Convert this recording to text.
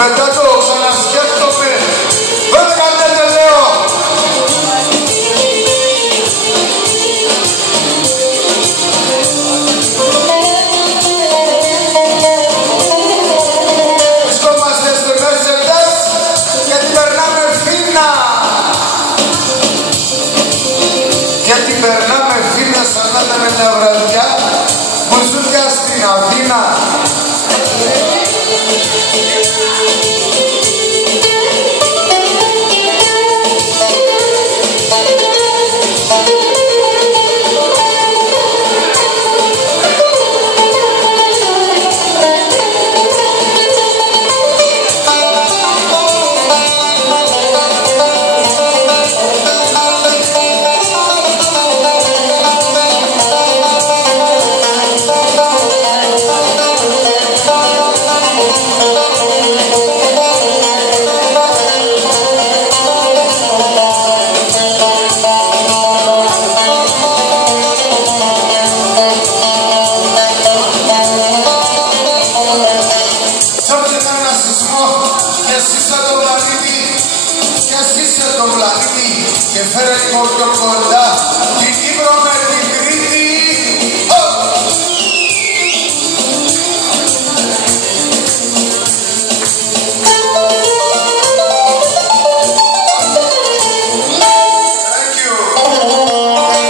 Μετά το ξανασκέφτομαι. Δεν κάνετε, λέω. Βρισκόμαστε στο Mercedes γιατί περνάμε φίνα. Γιατί περνάμε φίνα σαν να ήταν μια βραδιά μπουζούκια στην Αθήνα. Και φέρε λίγο πιο κοντά